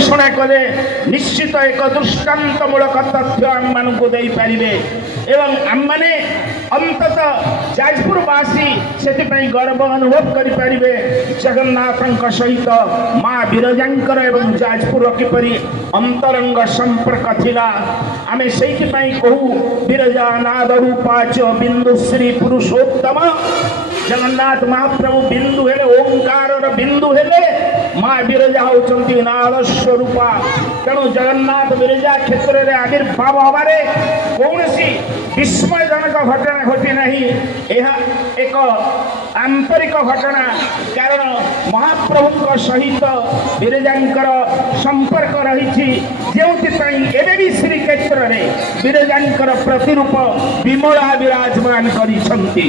गवेषणा कले निश्चित एक दृष्टांतमूलक तथ्य आम मान दे पारे एवं आम मैंने अंततः जाजपुरवासी से गर्व अनुभव करें जगन्नाथ सहित माँ विरजांकर एवं जाजपुर किपरि अंतरंग संपर्क थिला आमे सेहि कहू विरजा नाद रूपाच बिंदु श्री पुरुषोत्तम जगन्नाथ महाप्रभु बिंदु हेले ओंकार बिंदु हेले माँ विरजा होचंती नाद स्वरूपा तेणु जगन्नाथ विरजा क्षेत्र में आविर्भाव हबारे कौन सी विस्मयजनक घटना घटी नहीं यह एक आंतरिक घटना कारण महाप्रभु सहित विरजांकर संपर्क रही जो भी श्रीक्षेत्र में विरजांकर प्रतिरूप विमला विराजमान करिसंती।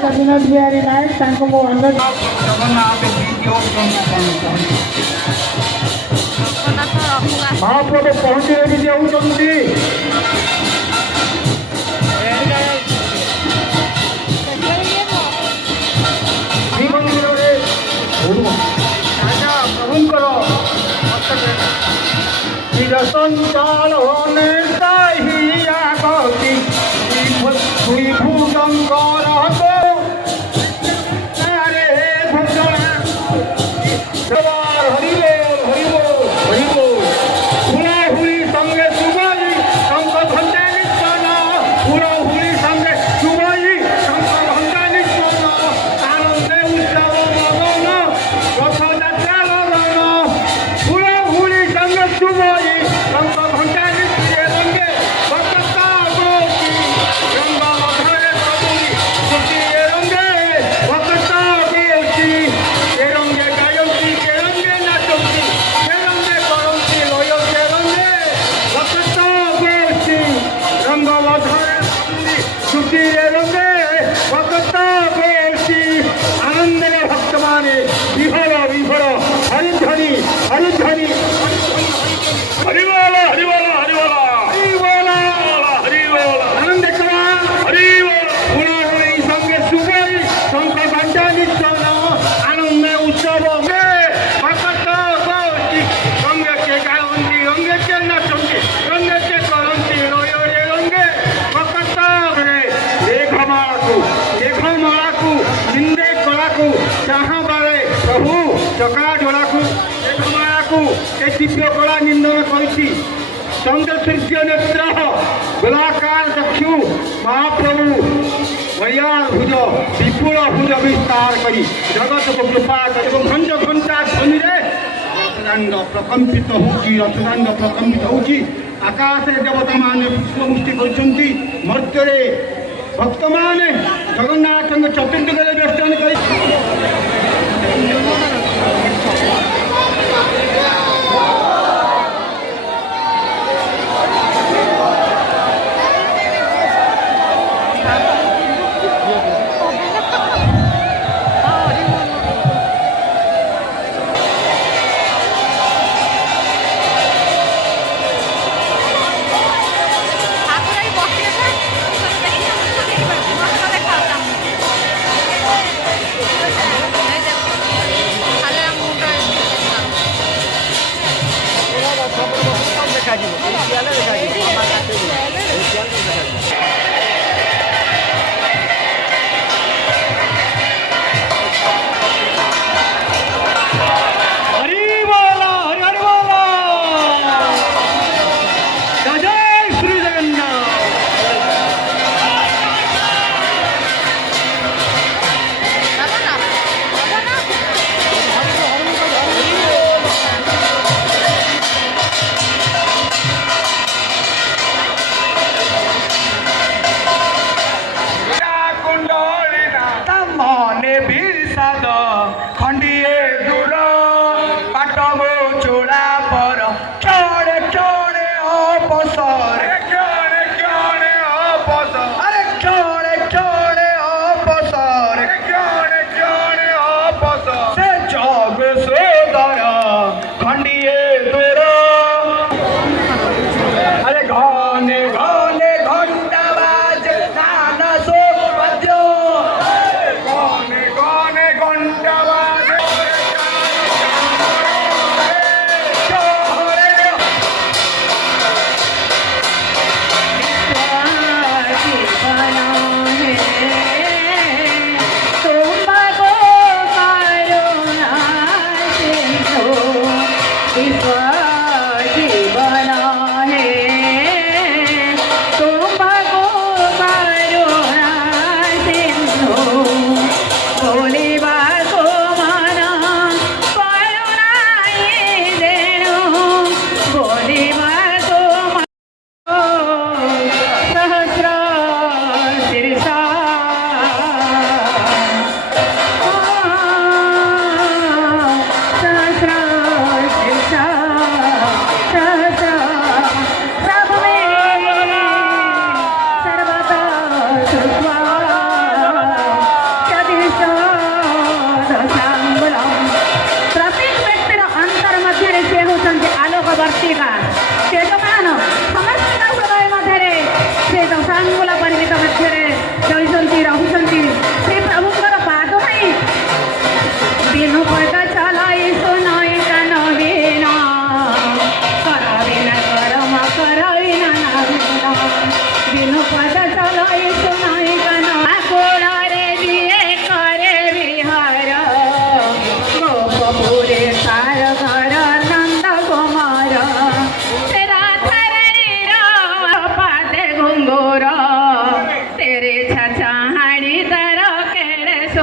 पंडित विनोद बिहारी नायक महाप्रभु पहुंचे भी जाऊँगी श्रीमंदिर प्रभुंकर चिरसंचाल होने चकड़ा जोड़ा को दिव्य कला निंदन कर चंद्र सूर्य नेत्र गोलाकार चक्षु महाप्रभु वैयार भुज विपुल भुज विस्तार करी जगत को कृपा एवं खंड घंटा ध्वनि रथदांग प्रकंपित होची रथदांग प्रकंपित होची आकाश देवता मान पुष्पमुष्टि करछंती मर्त्य भक्त माने जगन्नाथ चतुर्दिग दर्शन कर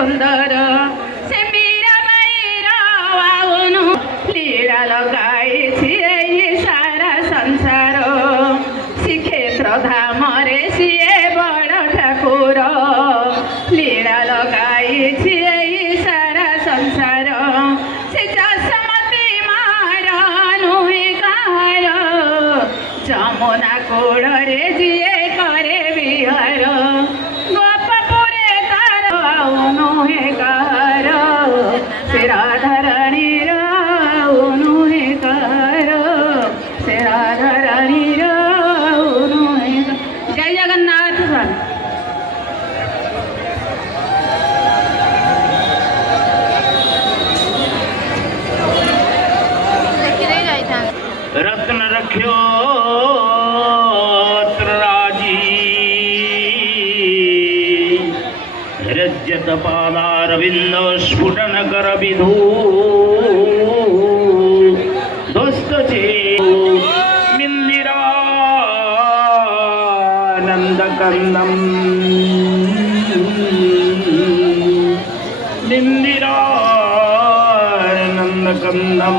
सुंदर से मीरा बाईरा आउनु लीला लगाई सारा संसार श्रीक्षेत्र धाम रे सीए बड़ ठाकुर लीला लगाई सारा संसार से जसमती मारा नुहे कहार जमुना कोड़ रे जिए करे बिहार गोपपुरे तार आउनु हे कार से राधारानी राउनु हे कार से राधारानी राउनु हे जय जगन्नाथ स्वामी। रत्न रख्यो त्रराजी रजत पादारविंद स्फुटन कर विधु दोस्त चे मिंदिरानंद कंदम मिंदिरानंद कंदम